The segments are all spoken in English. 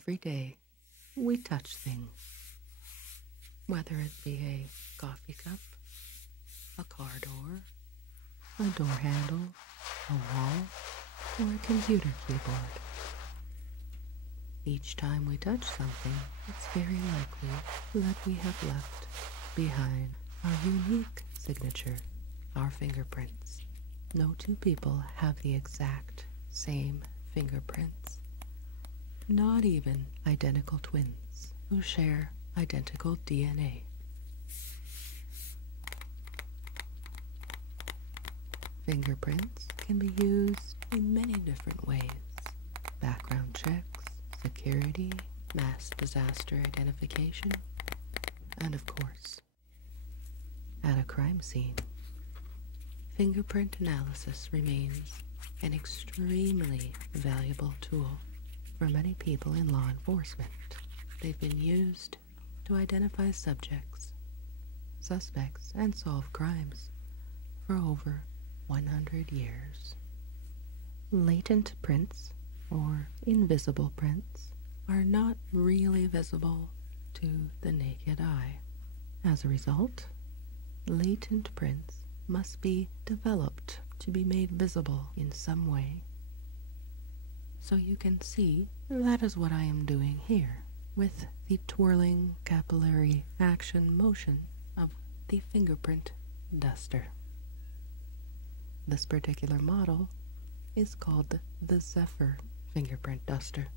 Every day, we touch things, whether it be a coffee cup, a car door, a door handle, a wall, or a computer keyboard. Each time we touch something, it's very likely that we have left behind our unique signature, our fingerprints. No two people have the exact same fingerprints. Not even identical twins who share identical DNA. Fingerprints can be used in many different ways. Background checks, security, mass disaster identification, and of course, at a crime scene. Fingerprint analysis remains an extremely valuable tool for many people in law enforcement. They've been used to identify subjects, suspects, and solve crimes for over 100 years. Latent prints, or invisible prints, are not really visible to the naked eye. As a result, latent prints must be developed to be made visible in some way. So you can see that is what I am doing here with the twirling capillary action motion of the fingerprint duster. This particular model is called the Zephyr Fingerprint Duster.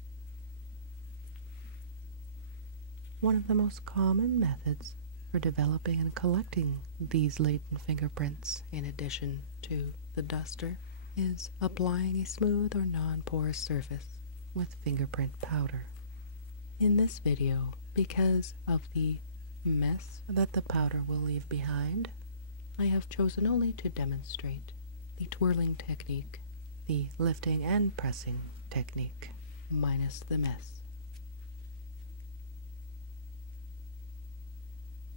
One of the most common methods for developing and collecting these latent fingerprints, in addition to the duster, is applying a smooth or non-porous surface with fingerprint powder. In this video, because of the mess that the powder will leave behind, I have chosen only to demonstrate the twirling technique, the lifting and pressing technique, minus the mess.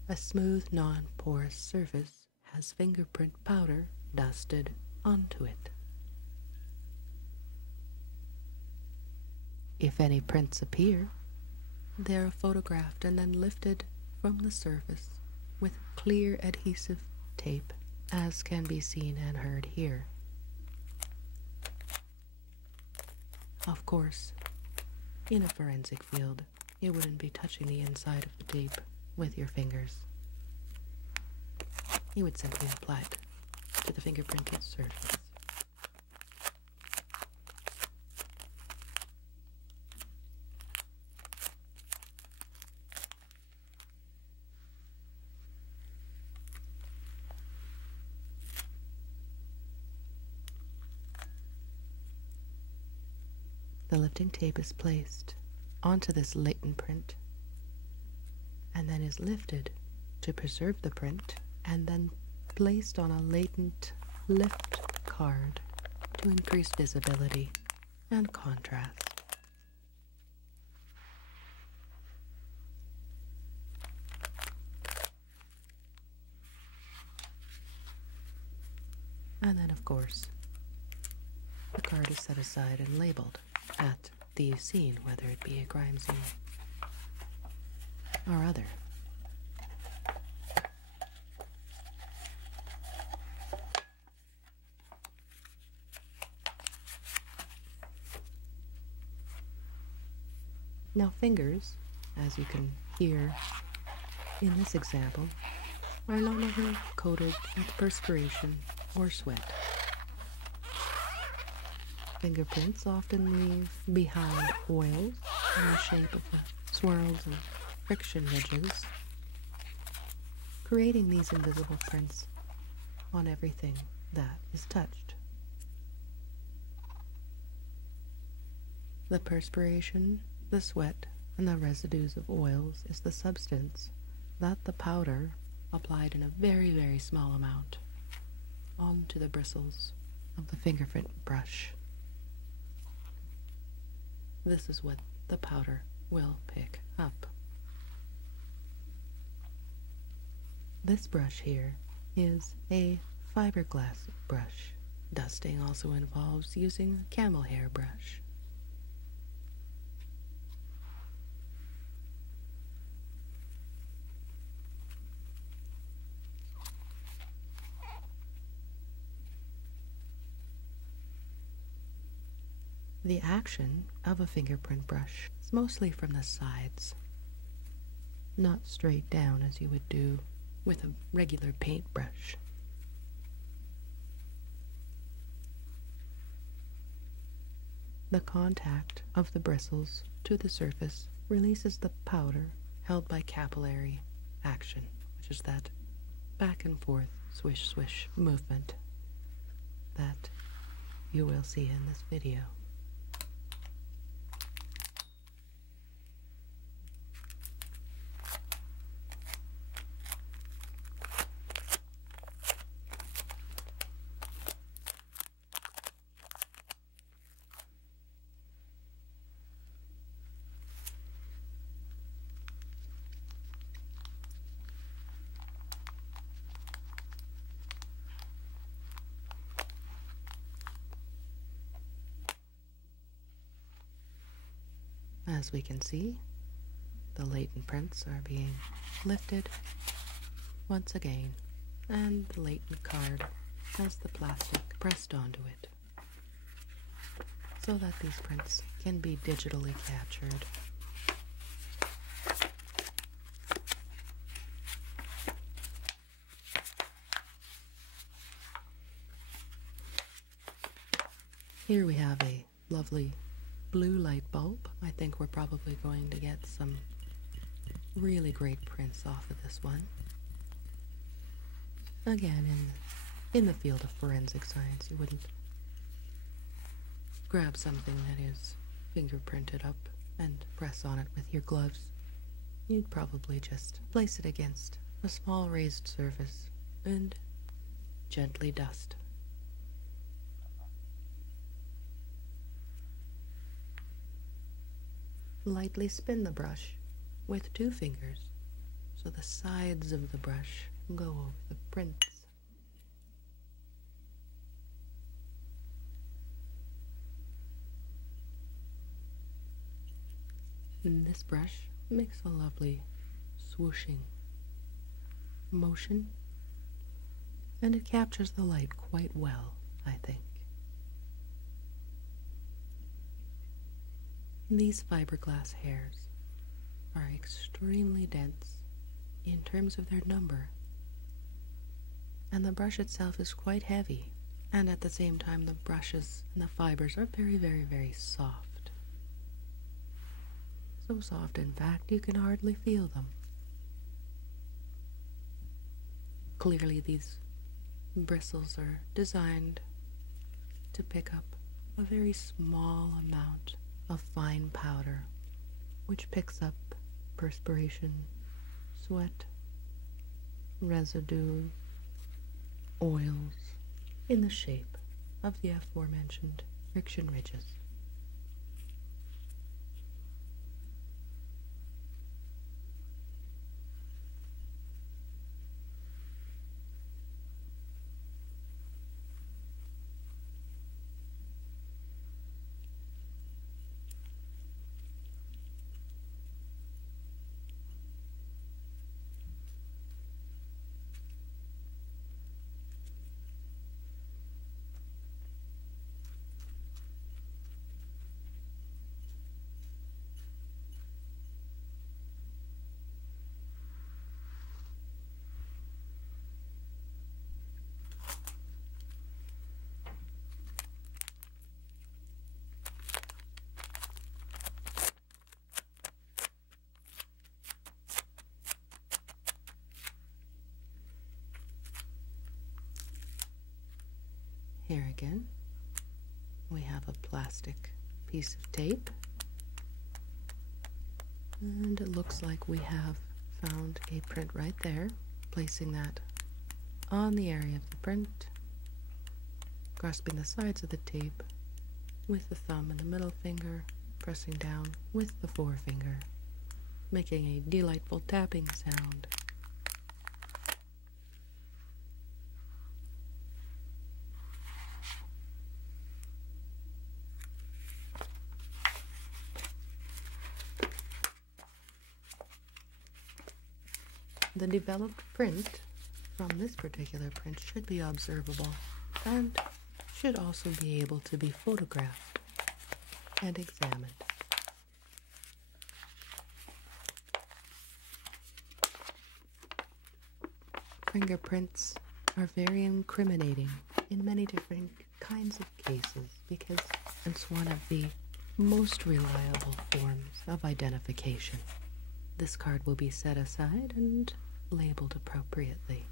A smooth, non-porous surface has fingerprint powder dusted onto it. If any prints appear, they are photographed and then lifted from the surface with clear adhesive tape, as can be seen and heard here. Of course, in a forensic field, you wouldn't be touching the inside of the tape with your fingers. You would simply apply it to the fingerprinted surface. The lifting tape is placed onto this latent print and then is lifted to preserve the print and then placed on a latent lift card to increase visibility and contrast. And then, of course, the card is set aside and labeled at the scene, whether it be a crime scene or other. Now, fingers, as you can hear in this example, are no longer coated with perspiration or sweat. Fingerprints often leave behind oils in the shape of swirls and friction ridges, creating these invisible prints on everything that is touched. The perspiration, the sweat, and the residues of oils is the substance that the powder applied in a very, very small amount onto the bristles of the fingerprint brush. This is what the powder will pick up. This brush here is a fiberglass brush. Dusting also involves using a camel hair brush. The action of a fingerprint brush is mostly from the sides, not straight down as you would do with a regular paintbrush. The contact of the bristles to the surface releases the powder held by capillary action, which is that back and forth swish swish movement that you will see in this video. As we can see, the latent prints are being lifted once again, and the latent card has the plastic pressed onto it so that these prints can be digitally captured. Here we have a lovely blue light bulb. I think we're probably going to get some really great prints off of this one. Again, in the field of forensic science, you wouldn't grab something that is fingerprinted up and press on it with your gloves. You'd probably just place it against a small raised surface and gently dust. Lightly spin the brush with 2 fingers so the sides of the brush go over the prints. And this brush makes a lovely swooshing motion, and it captures the light quite well, I think. These fiberglass hairs are extremely dense in terms of their number, and the brush itself is quite heavy, and at the same time the brushes and the fibers are very, very, very soft. So soft, in fact, you can hardly feel them. Clearly these bristles are designed to pick up a very small amount of fine powder, which picks up perspiration, sweat, residue, oils in the shape of the aforementioned friction ridges. Here again, we have a plastic piece of tape, and it looks like we have found a print right there. Placing that on the area of the print, grasping the sides of the tape with the thumb and the middle finger, pressing down with the forefinger, making a delightful tapping sound. The developed print from this particular print should be observable and should also be able to be photographed. and examined. Fingerprints are very incriminating in many different kinds of cases because it's one of the most reliable forms of identification. This card will be set aside and labeled appropriately.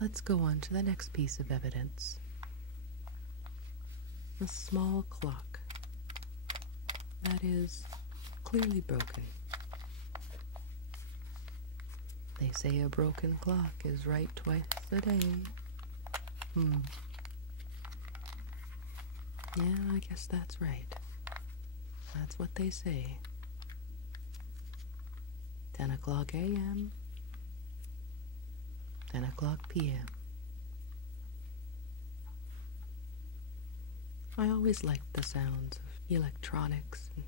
Let's go on to the next piece of evidence. A small clock that is clearly broken. They say a broken clock is right twice a day. Yeah, I guess that's right. That's what they say. 10 o'clock a.m., 10 o'clock p.m. I always liked the sounds of electronics and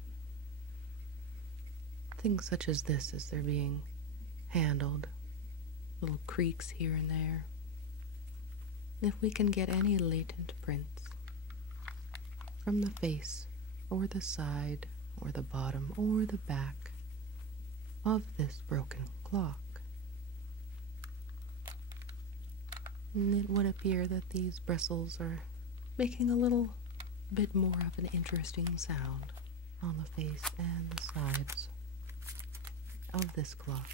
things such as this as they're being handled. Little creaks here and there. If we can get any latent prints from the face or the side or the bottom or the back of this broken clock, it would appear that these bristles are making a little bit more of an interesting sound on the face and the sides of this clock.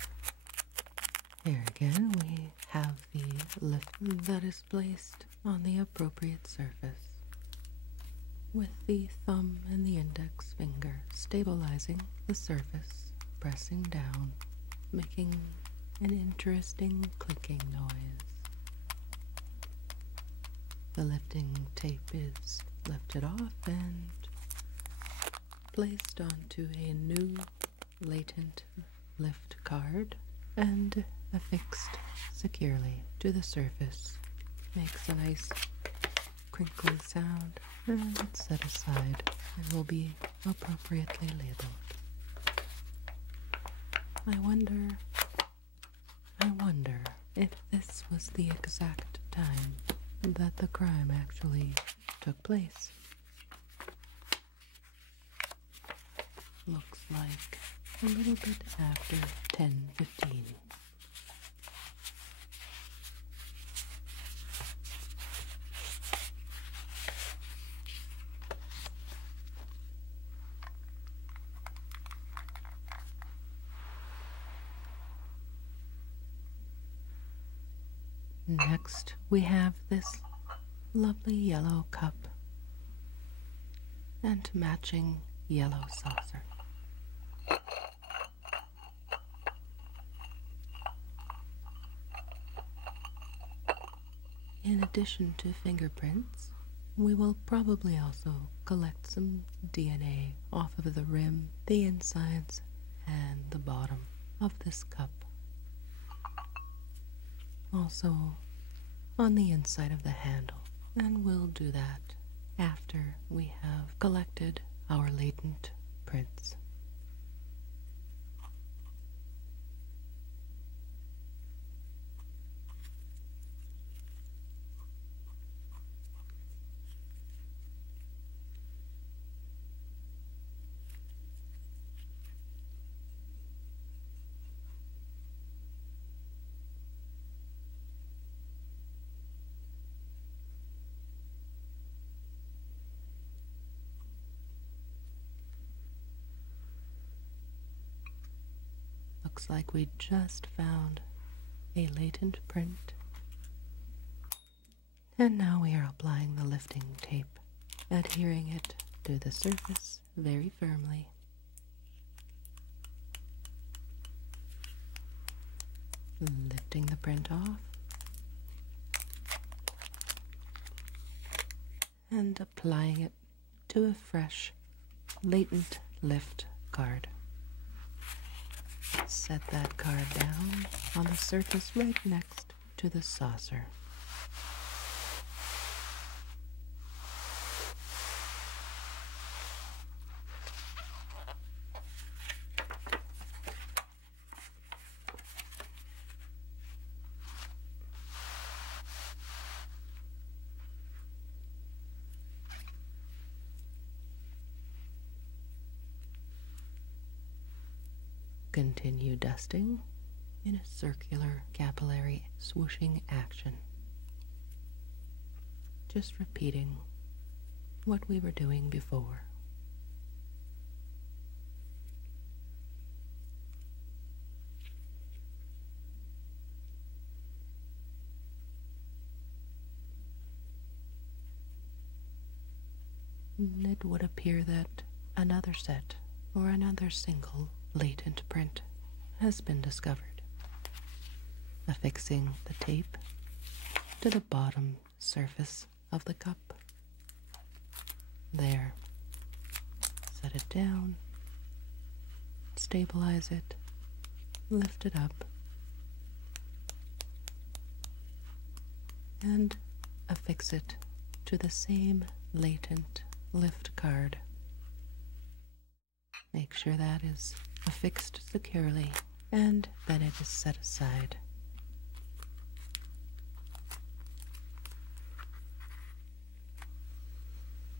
Here again we have the lift that is placed on the appropriate surface, with the thumb and the index finger stabilizing the surface, pressing down, making an interesting clicking noise. The lifting tape is lifted off and placed onto a new latent lift card and affixed securely to the surface. Makes a nice crinkly sound, and it's set aside and will be appropriately labeled. I wonder if this was the exact time that the crime actually took place. Looks like a little bit after 10:15. Next, we have this lovely yellow cup and matching yellow saucer. In addition to fingerprints, we will probably also collect some DNA off of the rim, the insides, and the bottom of this cup. Also on the inside of the handle, and we'll do that after we have collected our latent prints. Looks like we just found a latent print. And now we are applying the lifting tape, adhering it to the surface very firmly. Lifting the print off. And applying it to a fresh latent lift card. Set that card down on the surface right next to the saucer. Continue dusting in a circular capillary swooshing action. Just repeating what we were doing before. It would appear that another set or another single latent print has been discovered. Affixing the tape to the bottom surface of the cup. There. Set it down, stabilize it, lift it up, and affix it to the same latent lift card. Make sure that is affixed securely, and then it is set aside.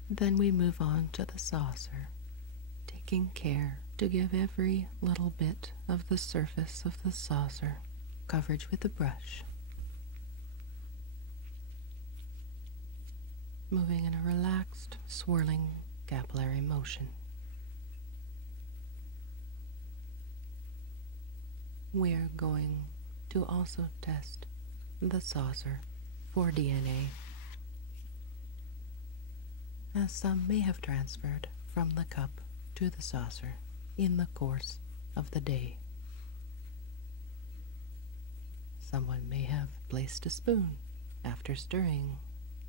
Then we move on to the saucer, taking care to give every little bit of the surface of the saucer coverage with the brush. Moving in a relaxed, swirling capillary motion. We are going to also test the saucer for DNA, as some may have transferred from the cup to the saucer in the course of the day. Someone may have placed a spoon after stirring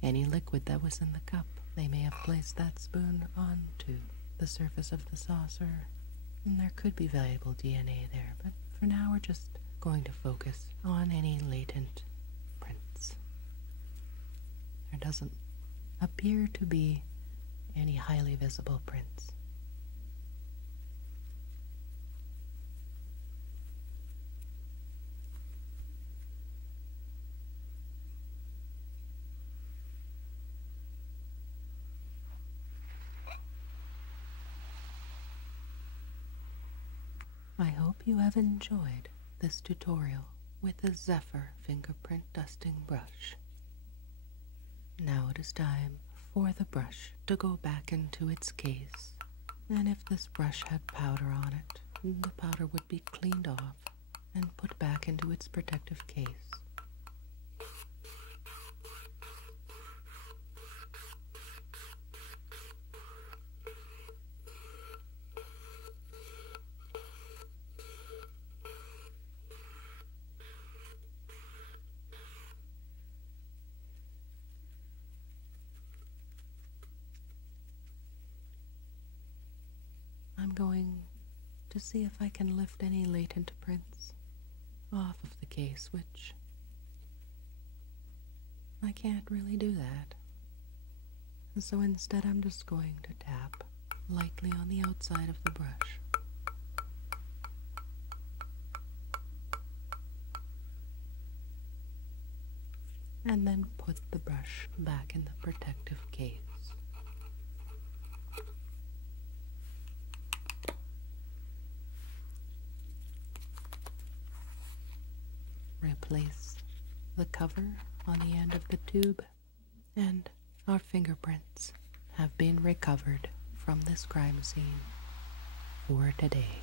any liquid that was in the cup. They may have placed that spoon onto the surface of the saucer, and there could be valuable DNA there, but for now we're just going to focus on any latent prints. There doesn't appear to be any highly visible prints. I hope you have enjoyed this tutorial with the Zephyr Fingerprint Dusting Brush. Now it is time for the brush to go back into its case, and if this brush had powder on it, the powder would be cleaned off and put back into its protective case. I'm going to see if I can lift any latent prints off of the case, which I can't really do that. And so instead I'm just going to tap lightly on the outside of the brush. And then put the brush back in the protective case. Replace the cover on the end of the tube, and our fingerprints have been recovered from this crime scene for today.